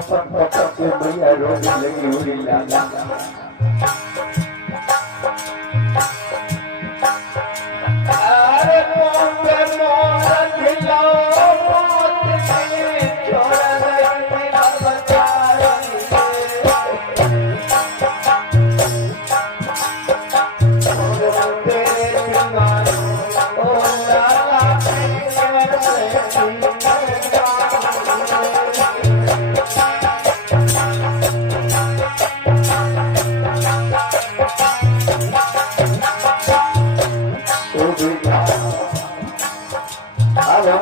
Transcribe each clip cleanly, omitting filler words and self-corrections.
पपक के भैया रोज लगी हुई लाला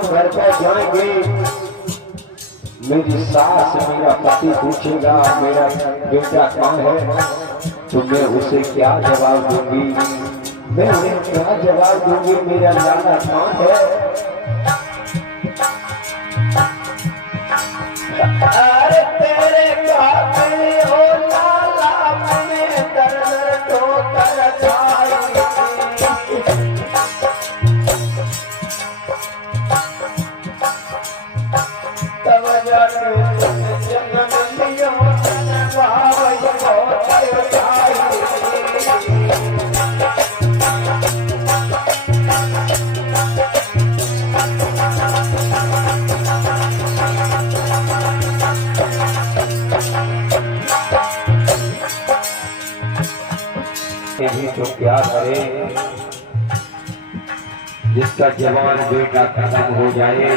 घर पर जाएंगे, मेरी सास मेरा पति पूछेगा मेरा बेटा कहाँ है, तो मैं उसे क्या जवाब दूंगी? मैं उन्हें क्या जवाब दूंगी? मेरा लाला कहाँ है? अरे तेरे काबिल हो लाला, मैंने दर्द तो कर भी तो क्या करे, जिसका जवान बेटा खत्म हो जाए,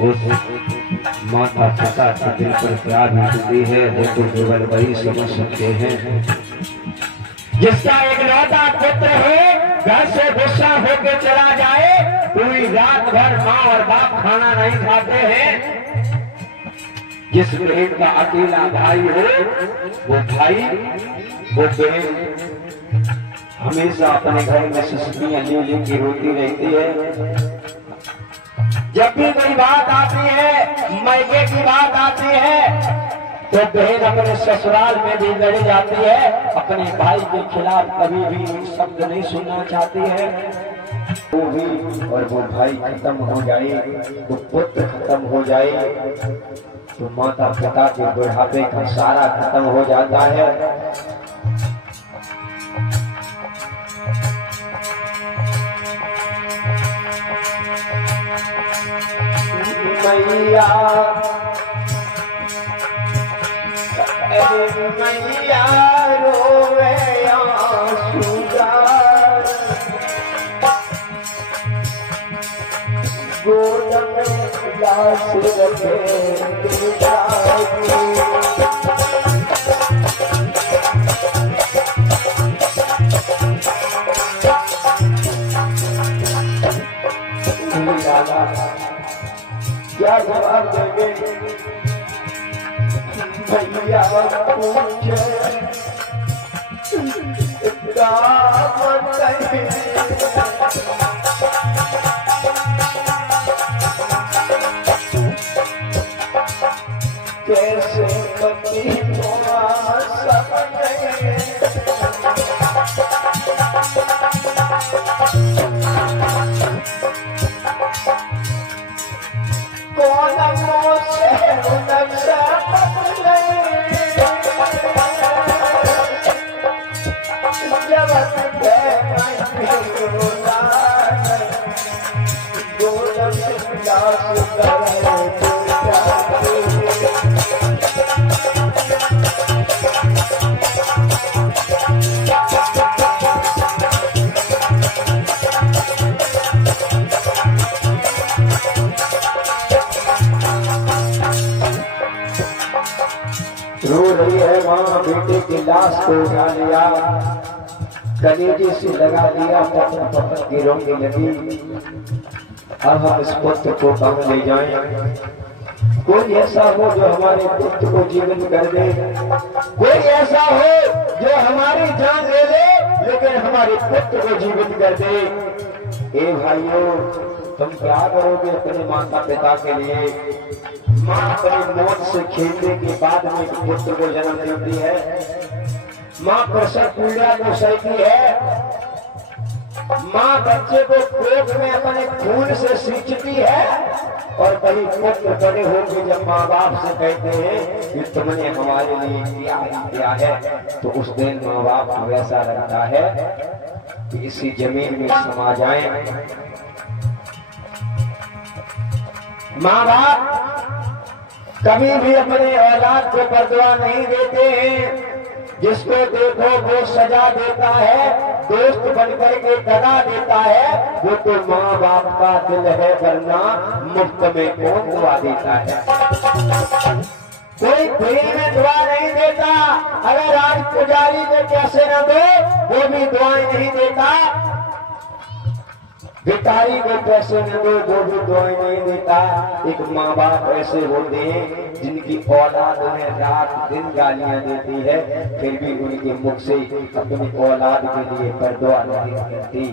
उस माता पिता के दिल पर क्या बीतती है वो तो केवल वही समझ सकते हैं। जिसका एक लौता पुत्र है घर से गुस्सा होकर चला जाए, पूरी रात भर माँ और बाप खाना नहीं खाते हैं। जिस बहन का अकेला भाई हो, वो भाई वो बहन हमेशा अपने घर में सिसकियां ले के रोती रहती है। जब भी कोई बात आती है, मैके की बात आती है, तो बहन अपने ससुराल में भी लड़ जाती है, अपने भाई के खिलाफ कभी भी शब्द नहीं सुनना चाहती है। वो भी और वो भाई खत्म हो जाए, तो पुत्र खत्म हो जाए, तो माता पिता के बुढ़ापे का सारा खत्म हो जाता है। मैया मैया रोवे आंसू गोद में लाश रखे क्या जवाब देंगे? भैया पूछे कैसे पति रो रही है माँ, बेटे की लाश को उठा लिया, कलेजे से लगा दिया, पपक की रोने लगी। अब हम इस पुत्र को कहाँ ले जाएं? कोई ऐसा हो जो हमारे पुत्र को जीवित कर दे, कोई ऐसा हो जो हमारी जान ले ले लेकिन हमारे पुत्र को जीवित कर दे। ए भाइयों, तुम क्या करोगे अपने माता पिता के लिए? माँ अपनी मौत से खेलने के बाद में पुत्र को जन्म देती है, माँ प्रसव पीड़ा को सहती है, माँ बच्चे को कोख में अपने खून से सींचती है और वही पुत्र बड़े होकर जब माँ बाप से कहते हैं कि तुमने हमारे लिए किया है, तो उस दिन माँ बाप को वैसा लगता है कि इसी जमीन में समा जाएं। माँ बाप कभी भी अपने औलाद को बदला नहीं देते हैं। जिसको देखो वो सजा देता है, दोस्त बनकर के दगा देता है, वो तो माँ बाप का दिल है, वरना मुफ्त में कौन दुआ देता है। कोई फ्री में दुआ नहीं देता। अगर आज पुजारी को पैसे न दो वो भी दुआएं नहीं देता, भिखारी को पैसे न दो वो भी दुआएं नहीं देता। एक माँ बाप ऐसे होते हैं जिनकी औलाद उन्हें रात दिन गालियां देती है, फिर भी उनके मुख से अपनी औलाद के लिए बरदुआ नहीं करती।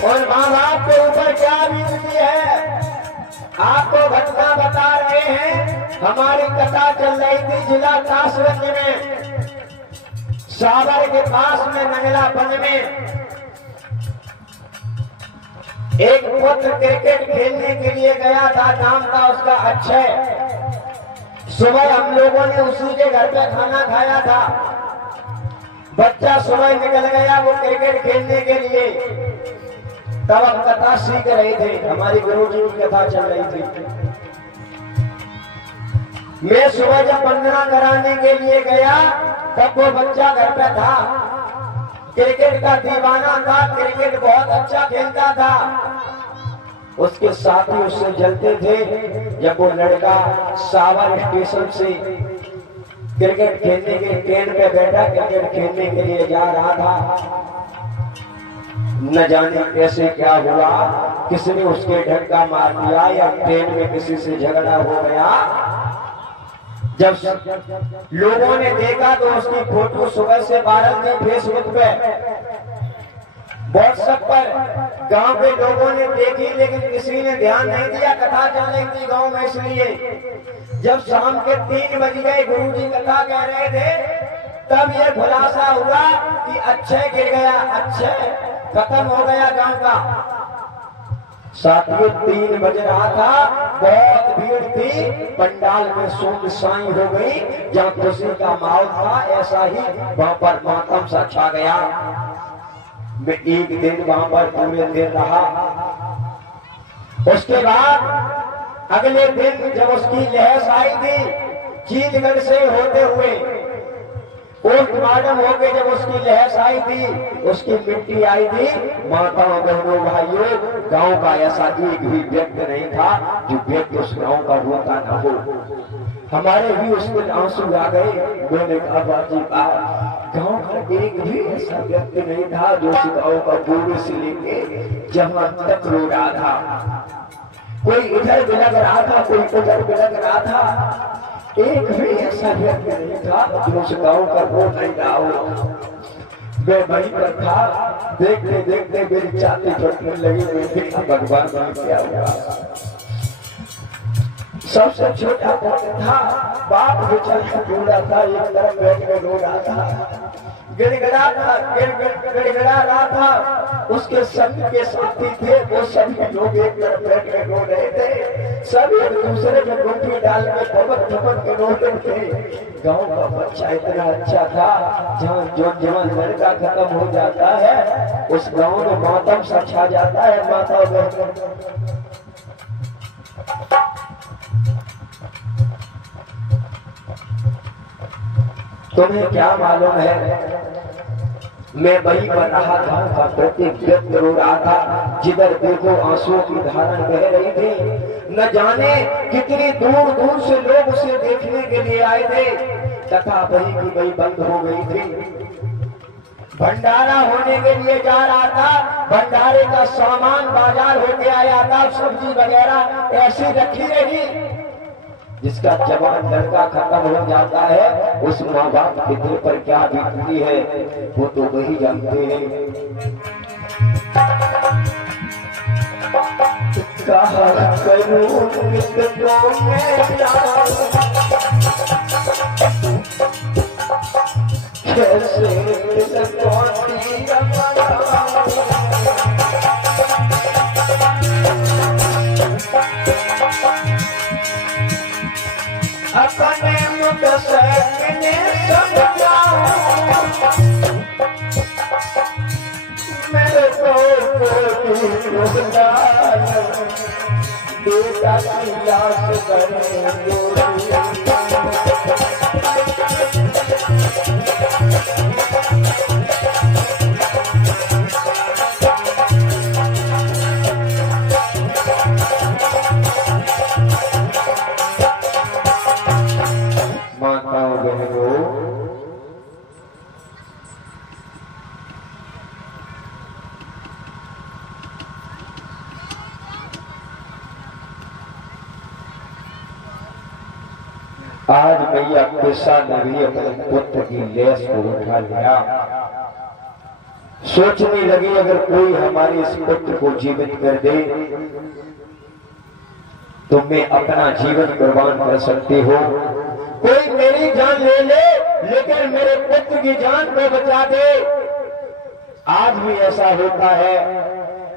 और माँ बाप के ऊपर क्या बीतती है आपको घटना बता रहे हैं। हमारी कथा चल रही थी जिला कासगंज में, सागर के पास में नंगला बन में एक पुत्र क्रिकेट खेलने के लिए गया था, नाम था उसका अक्षय। सुबह हम लोगों ने उसी के घर पे खाना खाया था। बच्चा सुबह निकल गया वो क्रिकेट खेलने के लिए, तब हम कथा सीख रहे थे, हमारी गुरुजी की कथा चल रही थी। मैं सुबह जब वंदना कराने के लिए गया तब वो बच्चा घर पे था, क्रिकेट का दीवाना था, क्रिकेट बहुत अच्छा खेलता था। उसके साथी उससे जलते थे। जब वो लड़का सावर स्टेशन से क्रिकेट खेलने के ट्रेन पे बैठा, क्रिकेट खेलने के लिए जा रहा था, न जाने कैसे क्या हुआ, किसी ने उसके ढक्का मार दिया या ट्रेन में किसी से झगड़ा हो गया। जब लोगों ने देखा तो उसकी फोटो सुबह से वायरल थी फेसबुक पे, व्हाट्सएप पर। गांव के लोगों ने देखी लेकिन किसी ने ध्यान नहीं दिया, कथा चल रही थी गांव में। इसलिए जब शाम के 3 बज गए, गुरुजी कथा कह रहे थे, तब यह खुलासा हुआ कि अक्षय गिर गया, अक्षय खत्म हो गया गांव का। साथियों 3 बज रहा था, बहुत भीड़ थी, पंडाल में सुनसाई हो गई। जहाँ खुशी का माहौल था ऐसा ही वहां पर मातम सा छा गया। मैं एक दिन वहां पर पूरे दिन रहा। उसके बाद अगले दिन जब उसकी लहस आई थी चीतगढ़ से होते हुए, पोस्टमार्टम होके जब उसकी लहस आई थी, उसकी मिट्टी आई थी, माताओं बहनों भाइयों, गांव का ऐसा एक भी व्यक्ति नहीं था जो व्यक्ति उस गांव का रोता न हो। हमारे भी उस दिन आंसू आ गए। मैंने कहा बाजी गांव का एक भी ऐसा व्यक्ति नहीं था जो उस गांव का पूरे से लेके जहां तक रो रहा था। कोई इधर बिलक रहा था, कोई उधर बिलक रहा था, एक भी ऐसा व्यक्ति नहीं था जो उस गांव का रो नहीं रहा हो। मैं वहीं पर था, देखते देखते मेरी छाती फटने लगी। भगवान ने क्या हुआ। सबसे छोटा था, बाप बेचारा बूढ़ा था, एक तरफ बैठ कर रो रहा था, गिड़गिड़ा रहा था। उसके संग के साथी थे, वो सभी लोग एक तरफ बैठ कर रो रहे थे, सब एक दूसरे में गुंठी डाल के थपक के रो रहे थे। गांव का बच्चा इतना अच्छा था, जहाँ जो जवान लड़का खत्म हो जाता है उस गांव में मातम सा छा जाता है। माता बहन तुम्हें क्या मालूम है, मैं वहीं पर रहा था, प्रत्येक व्यक्ति रो रहा था, जिधर देखो आंसुओं की धारण बह रही थी। न जाने कितनी दूर दूर से लोग उसे देखने के लिए आए थे। कथा वही की वही बंद हो गई थी। भंडारा होने के लिए जा रहा था, भंडारे का सामान बाजार होके आया था, सब्जी वगैरह ऐसी रखी रही। जिसका जवान लड़का खत्म हो जाता है, उस माँ बाप के दिल पर क्या बीतती है वो तो वही जानते हैं। कहा करूं कितनों में कैसे अपने मुतसक्किने मेरे को बेटा की लाश करेंगे माताओं बहनों, आज मैया कृष्णा ने भी अपने पुत्र की लेस को उठा लिया। सोचने लगी अगर कोई हमारे इस पुत्र को जीवित कर दे तो मैं अपना जीवन कुर्बान कर सकती हूँ। कोई मेरी जान ले ले लेकिन मेरे पुत्र की जान को बचा दे। आज भी ऐसा होता है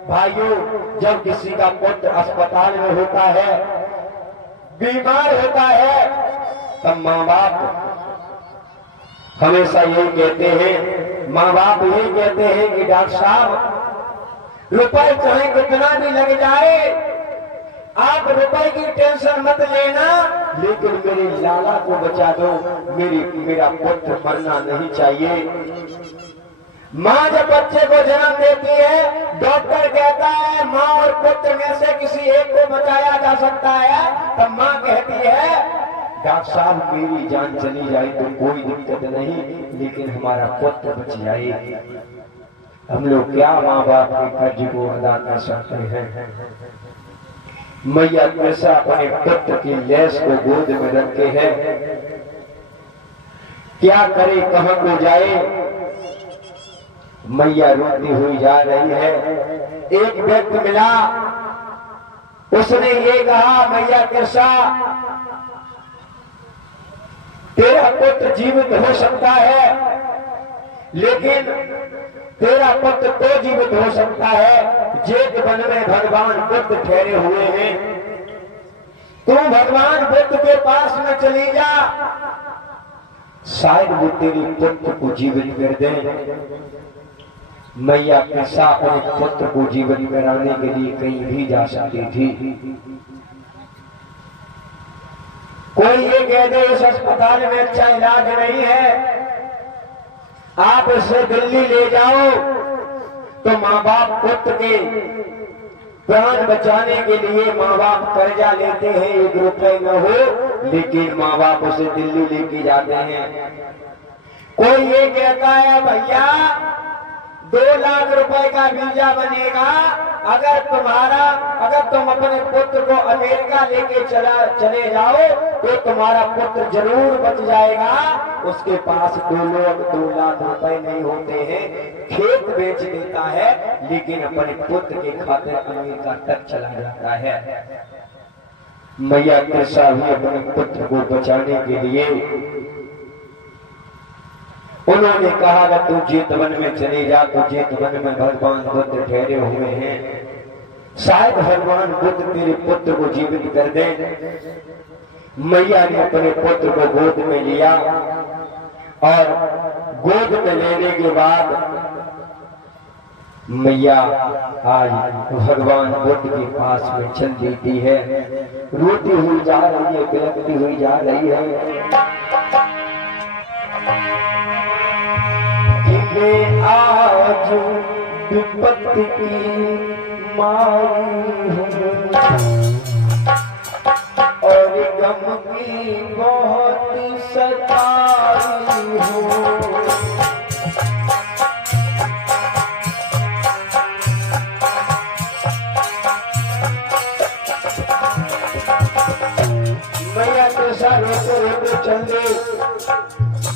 भाइयों, जब किसी का पुत्र अस्पताल में होता है, बीमार होता है, तब माँ बाप हमेशा यही कहते हैं, माँ बाप यही कहते हैं कि डॉक्टर साहब रुपए चाहे कितना भी लग जाए, आप रुपए की टेंशन मत लेना, लेकिन मेरी लाला को बचा दो, मेरा पुत्र मरना नहीं चाहिए। माँ जब बच्चे को जन्म देती है, डॉक्टर कहता है माँ और पुत्र में से किसी एक को बचाया जा सकता है, तब माँ कहती है डॉक्टर साहब मेरी जान चली जाए तो कोई दिक्कत नहीं, लेकिन हमारा पुत्र बच जाए। हम लोग क्या माँ बाप के कर्ज को अदा कर सकते हैं। मैया कृष्णा अपने पुत्र की लेस को गोद में रखे है, क्या करे कहां को जाए। मैया रोती हुई जा रही है। एक व्यक्ति मिला, उसने ये कहा मैया कृष्णा तेरा पुत्र जीवित हो सकता है, लेकिन तेरा पुत्र तो जीवित हो सकता है, जेठ वन में भगवान बुद्ध ठहरे हुए हैं, तू भगवान बुद्ध के पास में चली जा, शायद वो तेरे पुत्र को जीवित कर दे। मैया कृष्णा अपने पुत्र को जीवित कराने के लिए कहीं भी जा सकती थी। कोई ये कह दे इस अस्पताल में अच्छा इलाज नहीं है, आप इसे दिल्ली ले जाओ, तो माँ बाप पुत्र के प्राण बचाने के लिए माँ बाप कर्जा लेते हैं, 1 रुपए न हो, लेकिन माँ बाप उसे दिल्ली लेके जाते हैं। कोई ये कहता है भैया 2 लाख रुपए का वीजा बनेगा, अगर तुम अपने पुत्र को अमेरिका लेके चले जाओ तो तुम्हारा पुत्र जरूर बच जाएगा। उसके पास 2 लाख रुपए नहीं होते हैं, खेत बेच देता है, लेकिन अपने पुत्र के खातिर अमेरिका तक चला जाता है। मैया कृष्णा भी अपने पुत्र को बचाने के लिए उन्होंने कहा कि तू जेतवन में चले जा, तो जेतवन में भगवान बुद्ध ठहरे हुए हैं, शायद भगवान बुद्ध तेरे पुत्र को जीवित कर दे। मैया ने अपने पुत्र को गोद में लिया और गोद में लेने के बाद मैया आज भगवान बुद्ध के पास में चल देती है, रोती हुई जा रही है, बिलखती हुई जा रही है। आज विपत्ति की मारी हूँ और गम की बहुत सताई हूँ, मैया कृष्णा रोते रोते चल दे।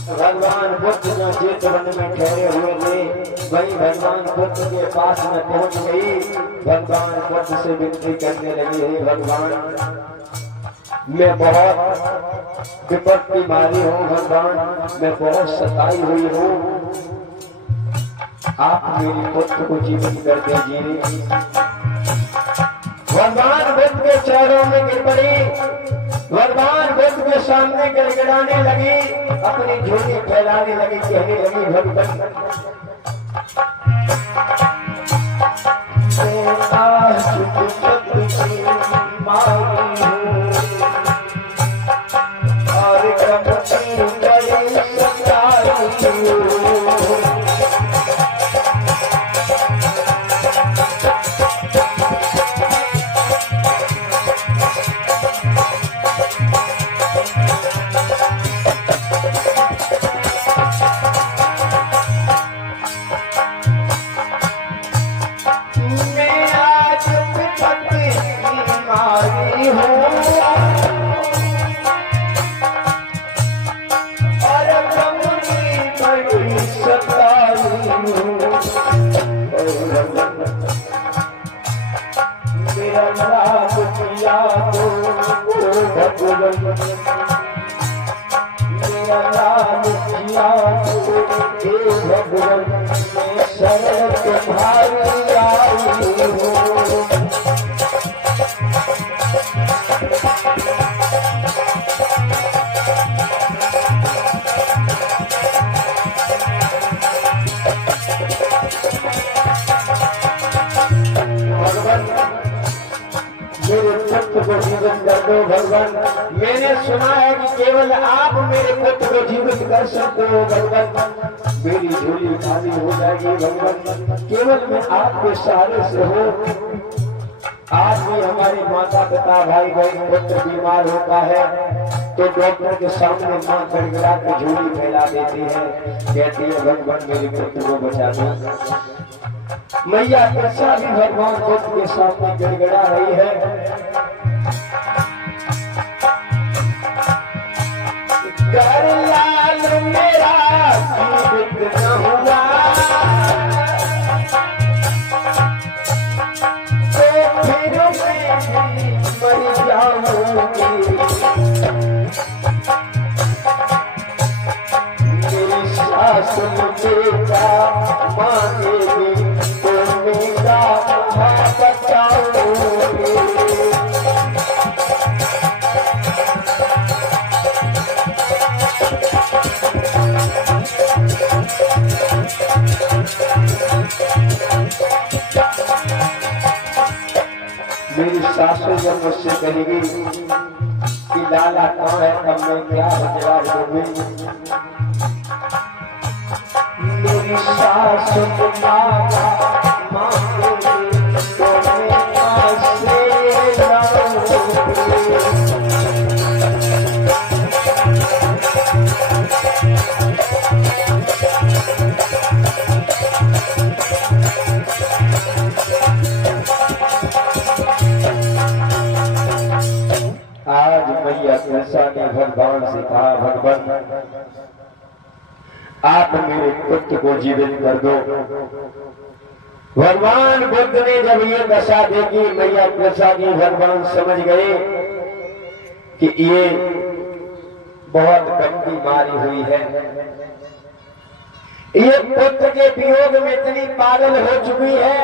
भगवान बुद्ध जेतवन में ठहरे हुए हुए वही भगवान बुद्ध के पास में पहुंच गई। भगवान बुद्ध से विनती करने लगी, हे भगवान मैं बहुत विपत्ति मारी हूँ, भगवान मैं बहुत सताई हुई हूँ, आप मेरी पुत्र को जीवित कर दीजिए। भगवान बुद्ध के चरणों में गिर पड़ी, भगवान बुद्ध के सामने गिड़गिड़ाने लगी, अपनी झोली फैलाने लगी, कहने लगी भगवान और भगवान मैंने सुना है कि केवल आप मेरे पुत्र को जीवित कर सकते हो भगवान, मेरी झोली खाली हो जाएगी भगवान, केवल मैं आपके सहारे से हो। आज भी हमारी माता पिता भाई बहन पुत्र बीमार होता है तो डॉक्टर के सामने मां गड़गड़ा के झोली फैला देती है, कहती है भगवान मेरे पुत्र को बचा दो। मैया कैसा भी भगवान बुद्ध के सामने गड़गड़ा रही है। कर लाल मेरा जीवित न हुआ तो फिर मैं मर जाऊंगी, मेरी सास बेटा मांगेगी तो मेरा बचाओगे। मेरी सासू जब मुझसे कहेगी कि लाला कौन है तब मैं क्या जवाब दूंगी। मेरी सासू लाला मांगेगी तो मैं कैसे जाऊंगी। आज मैया कैसा ने भगवान से कहा भगवान आप मेरे पुत्र को जीवित कर दो। भगवान बुद्ध ने जब ये दशा देखी मैया कैसा की भगवान समझ गए कि ये बहुत गंदी मारी हुई है, ये पुत्र के वियोग में इतनी पागल हो चुकी है,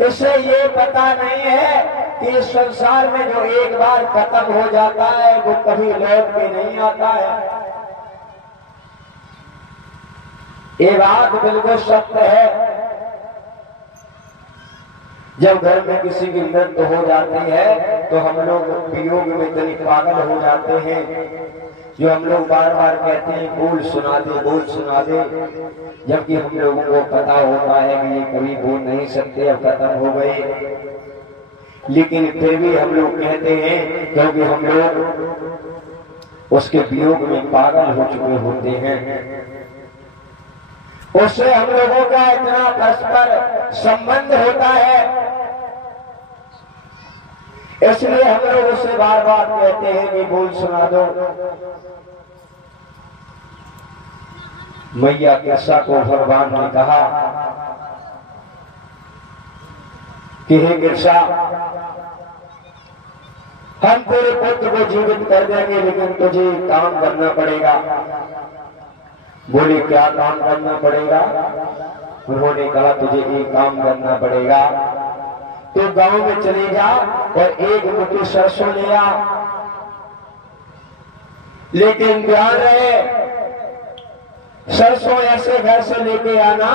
इसे ये पता नहीं है कि इस संसार में जो एक बार खत्म हो जाता है वो कभी लौट के नहीं आता है। ये बात बिल्कुल सत्य है। जब घर में किसी की मृत्यु हो जाती है तो हम लोग वियोग में इतनी पागल हो जाते हैं, जो हम लोग बार बार कहते हैं बोल सुना दे बोल सुना दे, जबकि हम लोगों को पता होता है कि ये कभी बोल नहीं सकते, अब खत्म हो गए, लेकिन फिर भी हम लोग कहते हैं क्योंकि हम लोग उसके वियोग में पागल हो चुके होते हैं। उससे हम लोगों का इतना परस्पर संबंध होता है, इसलिए हम लोग उससे बार बार कहते हैं कि बोल सुना दो। मैया गिरसा को भगवान ने कहा कि हे गिरसा, हम तेरे पुत्र को जीवित कर देंगे, लेकिन तुझे काम करना पड़ेगा। बोले क्या काम करना पड़ेगा? उन्होंने कहा तुझे एक काम करना पड़ेगा, तो गांव में चले जा और एक मुट्ठी सरसों ले आ, लेकिन ध्यान रहे सरसों ऐसे घर से लेके आना